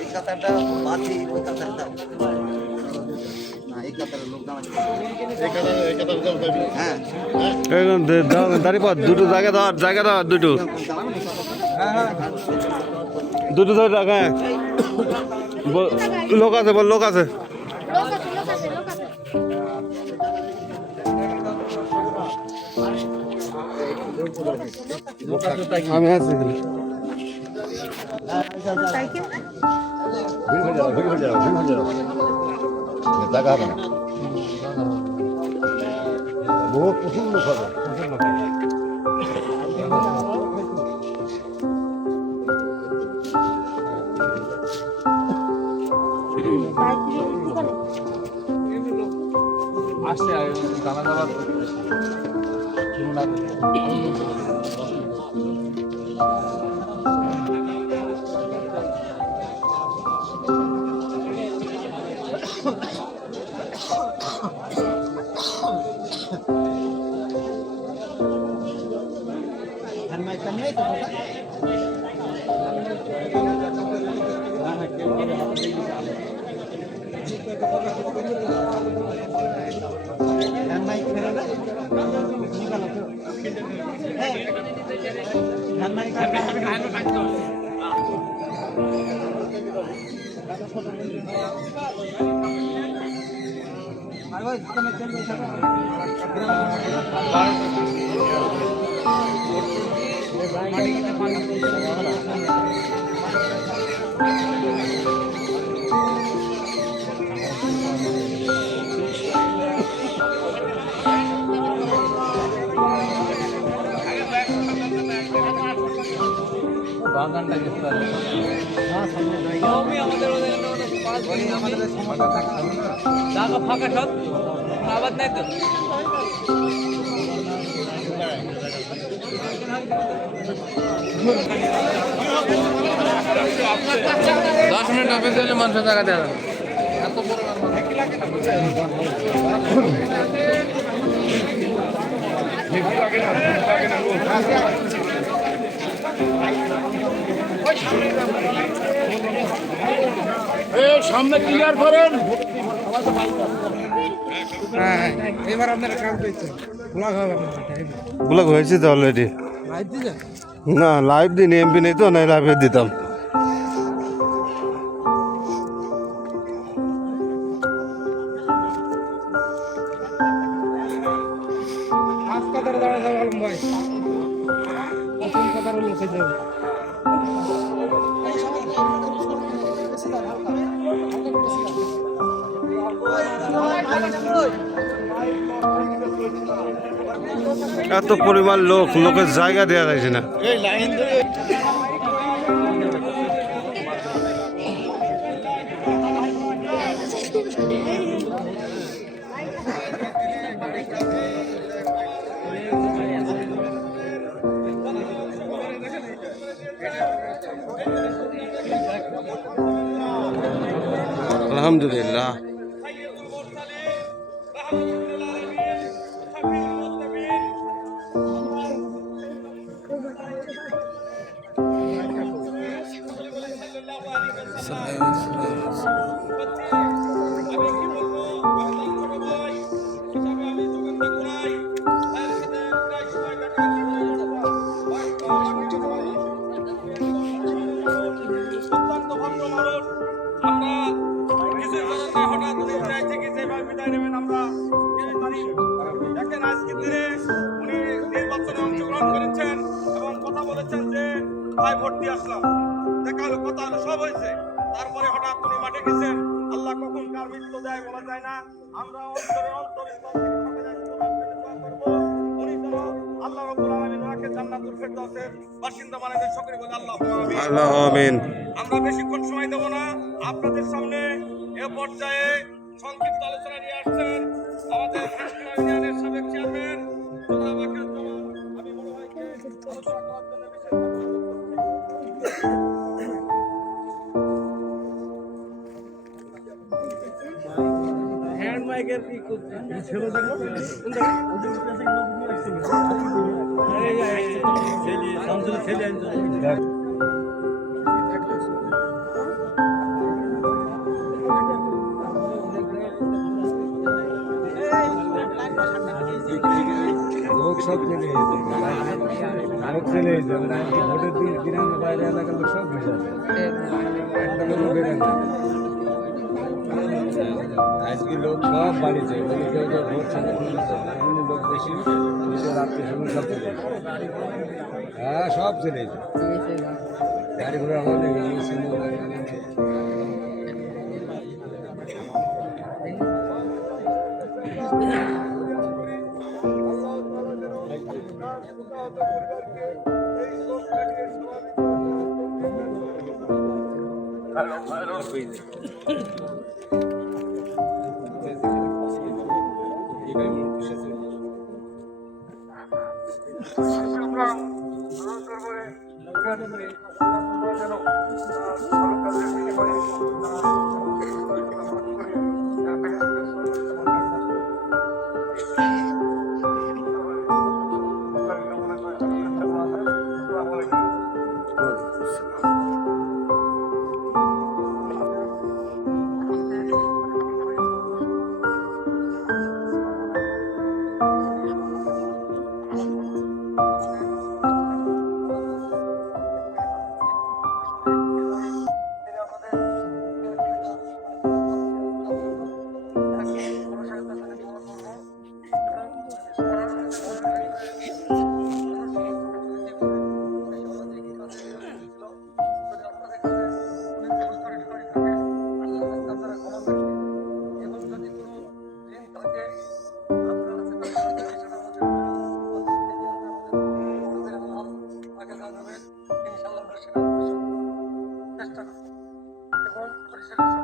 এই কাতারটা বাতি ওই কাতারটা না এই কাতারের লোক দাম হ্যাঁ দাঁড়িয়ে পর দুটো জায়গা দাও দুটো দুটো ধরে রাখ। হ্যাঁ লোক আছে বল, লোক আছে। আমি আছি জায়গা হবে না, বহুত প্রচুর লোক হবে। আসছে জানা যাবার বাগানটা গেছে জায়গা ফাঁকা সব আবাদ নাই তো। 10 মিনিট অপেক্ষা করলে মানুষের জায়গা দেওয়া যাবে। এত বড় সামনে ক্লিয়ার করেন। এবার আপনারা কাজ করছেন ব্লগ হয়েছে তো অলরেডি। না লাইভ দিন এমপি নেই তো, না লাইভে দিতাম। এত পরিমাণ লোকের জায়গা দেওয়া যাচ্ছে না। আলহামদুলিল্লাহ। ভোট দিয়ে আসলাম, দেখা হলো কথা হলো সব হয়েছে, তারপরে হঠাৎ উনি মাঠে গেছেন। আল্লাহ কখন কার মৃত্যু দেয় বলা যায় না। আমরা উনি যেন আল্লাহ রাব্বুল আলামিন ওনাকে জান্নাতুল ফেরদাউসের বাসিন্দা বানায় দেন। সকলে বলে আল্লাহু আমিন। আমরা বেশিক্ষণ সময় দেব না, আপনাদের সামনে এ পর্যায়ে সংক্ষিপ্ত আলোচনা নিয়ে আসছেন আমাদের ইউনিয়নের সাবেক চেয়ারম্যান জনাব আকাশ জামান। আমি বড় ভাইকে আলোচনা করার জন্য হ্যান্ড মাইকের কি করছে ছেলে দেখো ছেলে সব চলে গেছে লোক চলে গেছে ভোটের দিন বাইরে এলাকার লোক সব ভেসে আছে একটা লোক বেকার নেই। আজকে লোক সব বাড়িতে কেউ কেউ ভোট সংগঠন এমনি লোক বেশি নিজের আত্মীয় স্বজন সব চলে গেছে। হ্যাঁ সব চলে গেছে গাড়ি ঘোড়া হলে চেষ্টা করব এবং